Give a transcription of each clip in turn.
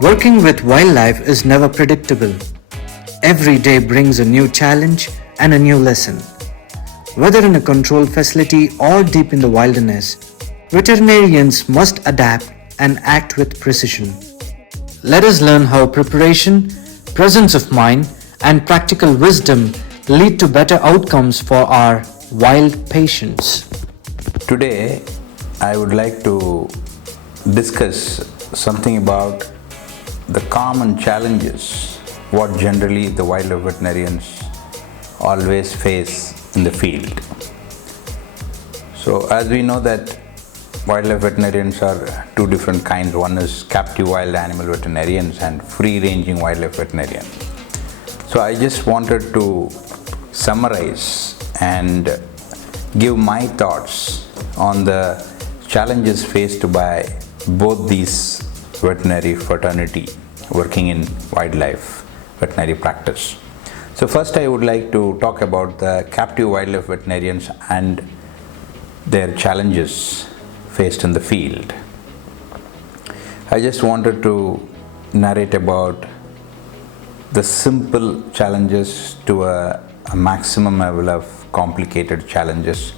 Working with wildlife is never predictable. Every day brings a new challenge and a new lesson. Whether in a controlled facility or deep in the wilderness, veterinarians must adapt and act with precision. Let us learn how preparation, presence of mind, and practical wisdom lead to better outcomes for our wild patients. Today, I would like to discuss something about the common challenges what generally the wildlife veterinarians always face in the field. So as we know that wildlife veterinarians are two different kinds. One is captive wild animal veterinarians and free-ranging wildlife veterinarians. So I just wanted to summarize and give my thoughts on the challenges faced by both these veterinary fraternity working in wildlife veterinary practice. So first I would like to talk about the captive wildlife veterinarians and their challenges faced in the field. I just wanted to narrate about the simple challenges to a maximum level of complicated challenges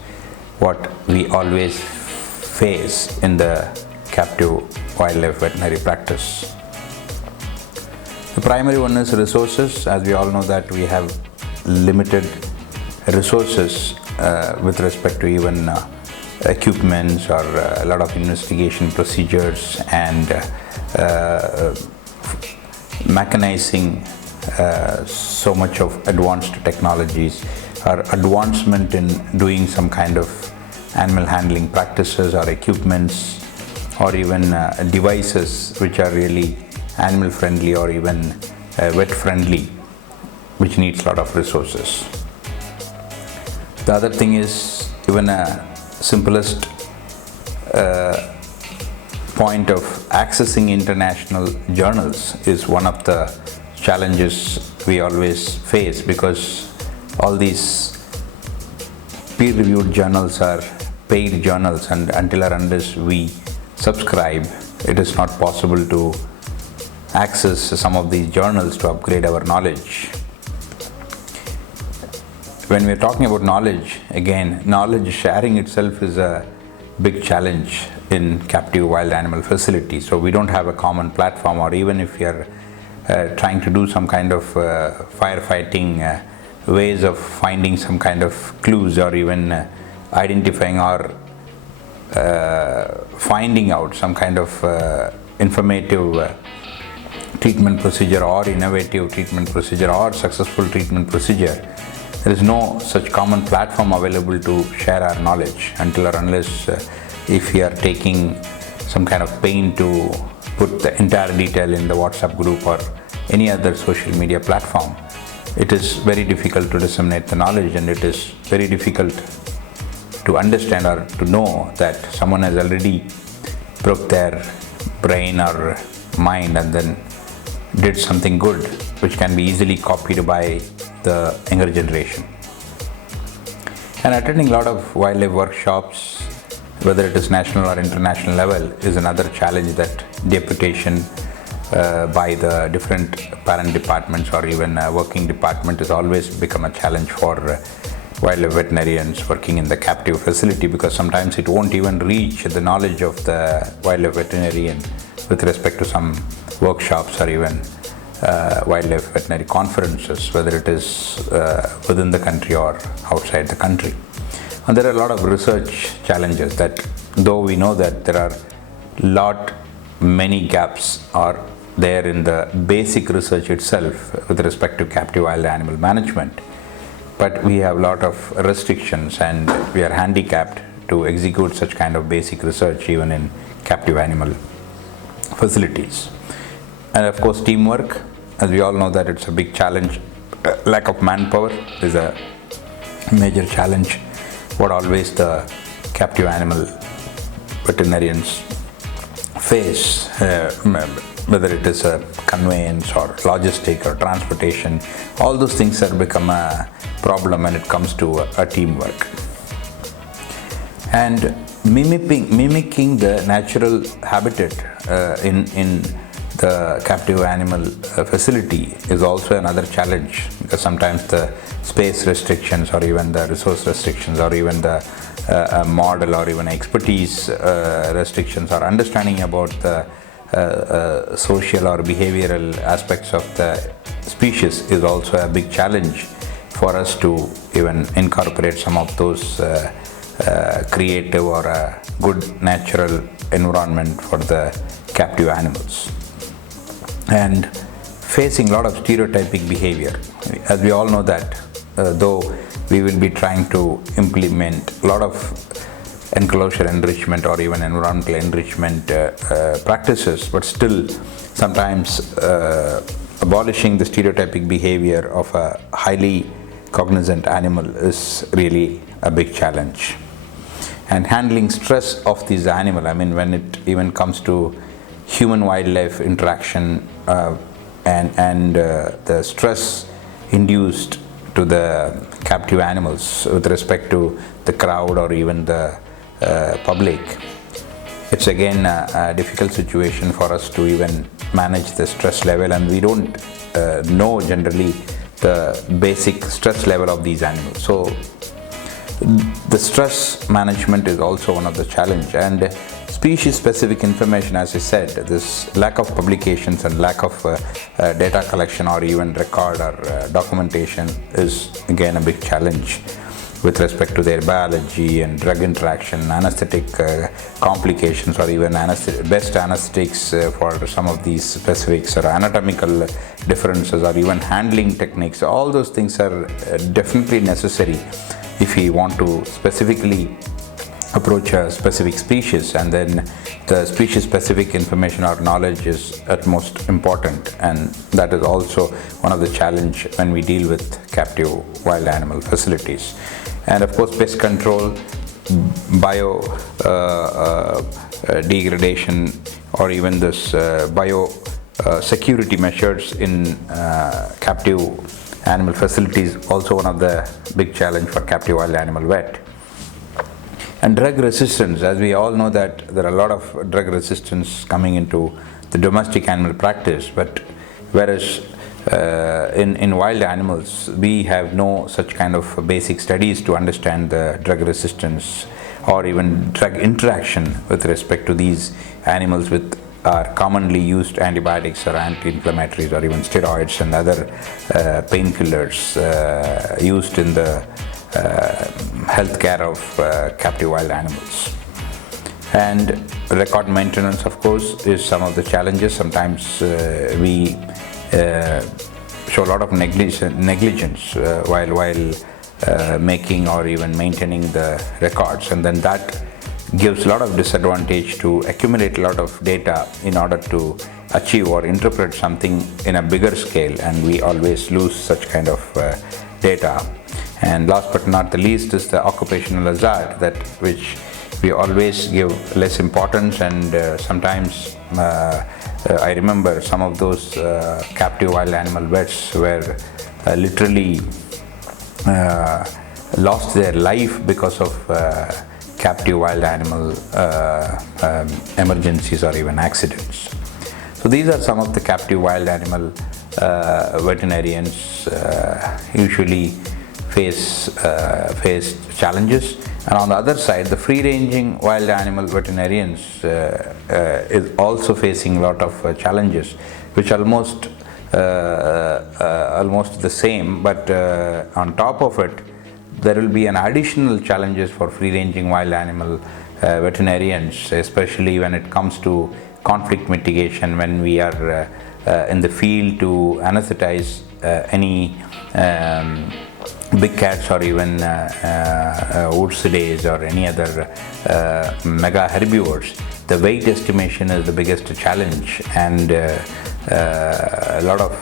what we always face in the captive wildlife veterinary practice. The primary one is resources. As we all know that we have limited resources with respect to even equipments or a lot of investigation procedures and mechanizing so much of advanced technologies or advancement in doing some kind of animal handling practices or equipments or even devices which are really animal friendly or even vet friendly, which needs a lot of resources. The other thing is even a simplest point of accessing international journals is one of the challenges we always face, because all these peer-reviewed journals are paid journals, and until or unless we subscribe, it is not possible to access some of these journals to upgrade our knowledge. When we are talking about knowledge, again, knowledge sharing itself is a big challenge in captive wild animal facilities. So we don't have a common platform, or even if we are trying to do some kind of firefighting ways of finding some kind of clues or even identifying or finding out some kind of informative treatment procedure or innovative treatment procedure or successful treatment procedure, there is no such common platform available to share our knowledge until or unless if we are taking some kind of pain to put the entire detail in the WhatsApp group or any other social media platform. It is very difficult to disseminate the knowledge, and it is very difficult to understand or to know that someone has already broke their brain or mind and then did something good which can be easily copied by the younger generation. And attending a lot of wildlife workshops, whether it is national or international level, is another challenge. That deputation by the different parent departments or even working department has always become a challenge for wildlife veterinarians working in the captive facility, because sometimes it won't even reach the knowledge of the wildlife veterinarian with respect to some workshops or even wildlife veterinary conferences, whether it is within the country or outside the country. And there are a lot of research challenges that, though we know that there are many gaps are there in the basic research itself with respect to captive wild animal management, but we have a lot of restrictions and we are handicapped to execute such kind of basic research even in captive animal facilities. And of course teamwork, as we all know that it's a big challenge. Lack of manpower is a major challenge what always the captive animal veterinarians face, whether it is a conveyance or logistic or transportation. All those things have become a problem when it comes to a teamwork. And mimicking the natural habitat in the captive animal facility is also another challenge, because sometimes the space restrictions or even the resource restrictions or even the model or even expertise restrictions or understanding about the social or behavioral aspects of the species is also a big challenge for us to even incorporate some of those creative or a good natural environment for the captive animals. And facing a lot of stereotypic behavior. As we all know that though we will be trying to implement a lot of enclosure enrichment or even environmental enrichment practices, but still sometimes abolishing the stereotypic behavior of a highly cognizant animal is really a big challenge. And handling stress of these animal, I mean, when it even comes to human-wildlife interaction and the stress induced to the captive animals with respect to the crowd or even the public, it's again a difficult situation for us to even manage the stress level, and we don't know generally the basic stress level of these animals. So the stress management is also one of the challenge. And species specific information, as I said, this lack of publications and lack of data collection or even record or documentation is again a big challenge with respect to their biology and drug interaction, anesthetic complications, or even best anesthetics for some of these specifics, or anatomical differences, or even handling techniques. All those things are definitely necessary if we want to specifically approach a specific species, and then the species specific information or knowledge is at most important, and that is also one of the challenge when we deal with captive wild animal facilities. And of course pest control, bio degradation, or even this bio security measures in captive animal facilities, also one of the big challenge for captive wild animal vet. And drug resistance, as we all know that there are a lot of drug resistance coming into the domestic animal practice, but whereas in wild animals we have no such kind of basic studies to understand the drug resistance or even drug interaction with respect to these animals with are commonly used antibiotics or anti-inflammatories or even steroids and other painkillers used in the healthcare of captive wild animals. And record maintenance, of course, is some of the challenges. Sometimes we show a lot of negligence while making or even maintaining the records, and then that gives a lot of disadvantage to accumulate a lot of data in order to achieve or interpret something in a bigger scale, and we always lose such kind of data. And last but not the least is the occupational hazard, that which we always give less importance, and sometimes I remember some of those captive wild animal vets were literally lost their life because of captive wild animal emergencies or even accidents. So these are some of the captive wild animal veterinarians usually face challenges. And on the other side, the free-ranging wild animal veterinarians is also facing a lot of challenges, which almost the same, but on top of it, there will be an additional challenges for free-ranging wild animal veterinarians, especially when it comes to conflict mitigation, when we are in the field to anesthetize any big cats or even ursidae or any other mega herbivores. The weight estimation is the biggest challenge, and a lot of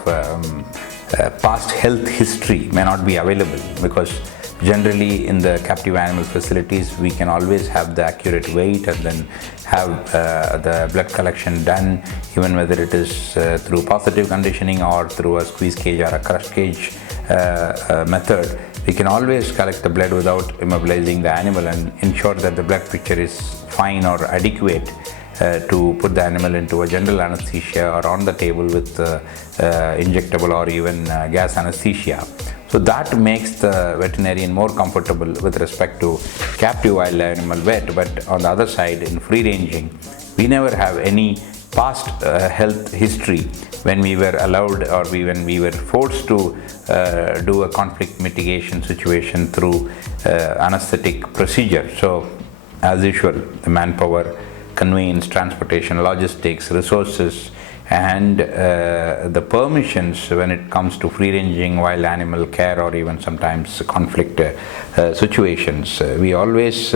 past health history may not be available, because generally in the captive animal facilities we can always have the accurate weight and then have the blood collection done, even whether it is through positive conditioning or through a squeeze cage or a crush cage method. We can always collect the blood without immobilizing the animal and ensure that the blood picture is fine or adequate to put the animal into a general anesthesia or on the table with injectable or even gas anesthesia. So that makes the veterinarian more comfortable with respect to captive wild animal vet. But on the other side, in free ranging, we never have any past health history when we were allowed or when we were forced to do a conflict mitigation situation through anesthetic procedure. So as usual, the manpower, conveyance, transportation, logistics, resources, and the permissions when it comes to free ranging wild animal care or even sometimes conflict situations. We always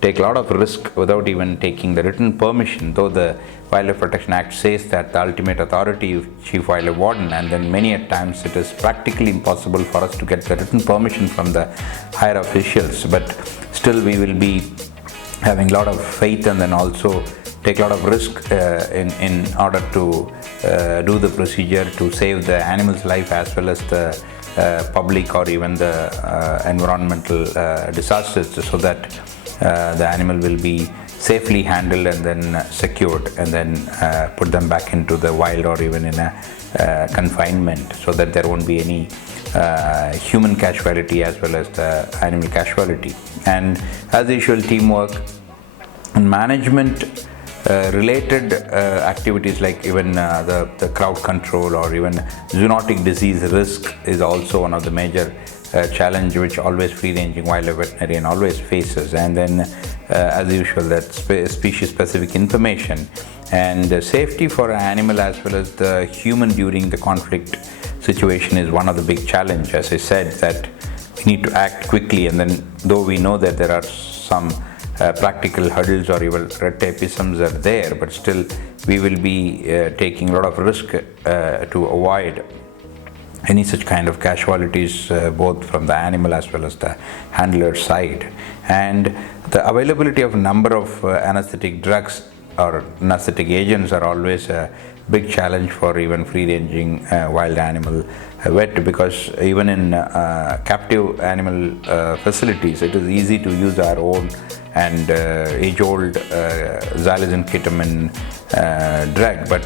take a lot of risk without even taking the written permission, though the Wildlife Protection Act says that the ultimate authority is Chief Wildlife Warden, and then many a times it is practically impossible for us to get the written permission from the higher officials. But still we will be having a lot of faith and then also take a lot of risk in order to do the procedure to save the animal's life as well as the public or even the environmental disasters, so that the animal will be safely handled and then secured and then put them back into the wild or even in a confinement, so that there won't be any human casualty as well as the animal casualty. And as usual, teamwork and management related activities like even the crowd control or even zoonotic disease risk is also one of the major challenge which always free ranging wildlife veterinarian always faces. And then as usual, that species specific information and safety for an animal as well as the human during the conflict situation is one of the big challenge. As I said, that we need to act quickly, and then though we know that there are some practical hurdles or even red tapeisms are there, but still we will be taking a lot of risk to avoid any such kind of casualties both from the animal as well as the handler side. And the availability of number of anesthetic drugs or anesthetic agents are always a big challenge for even free ranging wild animal vet, because even in captive animal facilities it is easy to use our own and age-old xylazine ketamine drug, but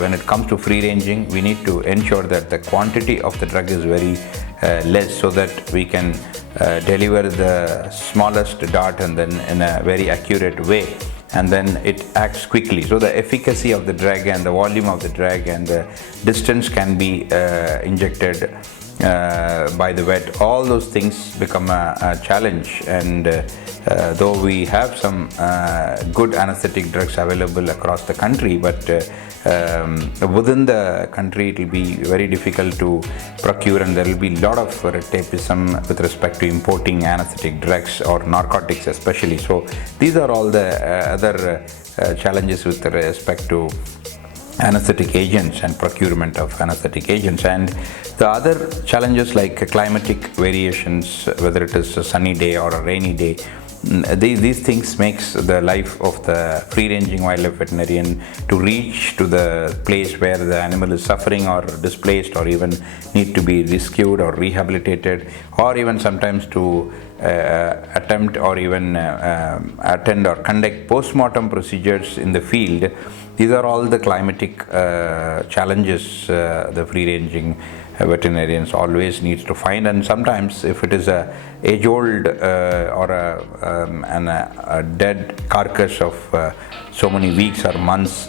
when it comes to free ranging we need to ensure that the quantity of the drug is very less, so that we can deliver the smallest dart and then in a very accurate way, and then it acts quickly. So the efficacy of the drug and the volume of the drug and the distance can be injected by the vet. All those things become a challenge, and though we have some good anesthetic drugs available across the country, but within the country it will be very difficult to procure, and there will be a lot of red tapeism with respect to importing anesthetic drugs or narcotics especially. So these are all the other challenges with respect to anesthetic agents and procurement of anesthetic agents. And the other challenges like climatic variations, whether it is a sunny day or a rainy day, these things makes the life of the free ranging wildlife veterinarian to reach to the place where the animal is suffering or displaced or even need to be rescued or rehabilitated, or even sometimes to attempt or even attend or conduct post-mortem procedures in the field. These are all the climatic challenges the free ranging veterinarians always needs to find. And sometimes if it is a age-old or a dead carcass of so many weeks or months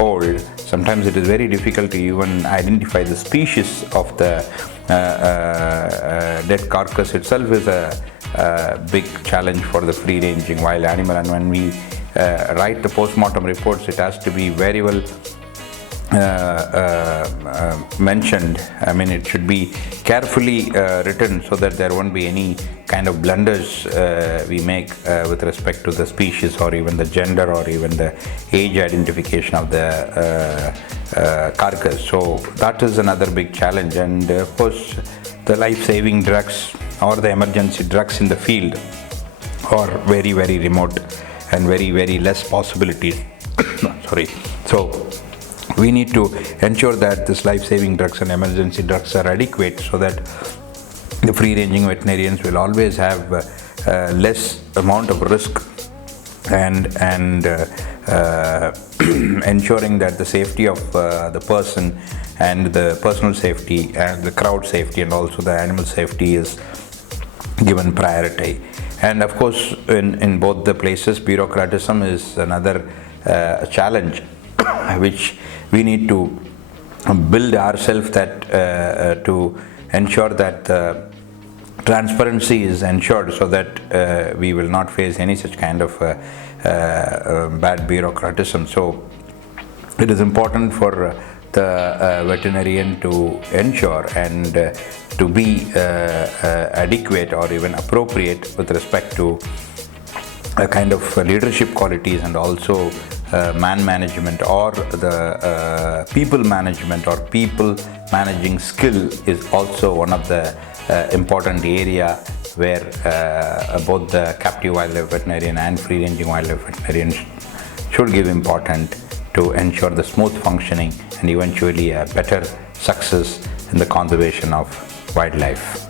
old, sometimes it is very difficult to even identify the species of the dead carcass itself is a big challenge for the free ranging wild animal. And when we write the post-mortem reports, it has to be very well mentioned. I mean, it should be carefully written so that there won't be any kind of blunders we make with respect to the species or even the gender or even the age identification of the carcass. So that is another big challenge, and of course the life-saving drugs or the emergency drugs in the field are very, very remote and very, very less possibilities. Sorry. So we need to ensure that this life-saving drugs and emergency drugs are adequate so that the free-ranging veterinarians will always have less amount of risk and ensuring that the safety of the person and the personal safety and the crowd safety and also the animal safety is given priority. And of course, in both the places, bureaucratism is another challenge which we need to build ourselves that to ensure that transparency is ensured so that we will not face any such kind of bad bureaucratism. So it is important for the veterinarian to ensure and to be adequate or even appropriate with respect to a kind of leadership qualities and also man management or the people management or people managing skill is also one of the important area where both the captive wildlife veterinarian and free-ranging wildlife veterinarians should give importance to ensure the smooth functioning and eventually a better success in the conservation of wildlife.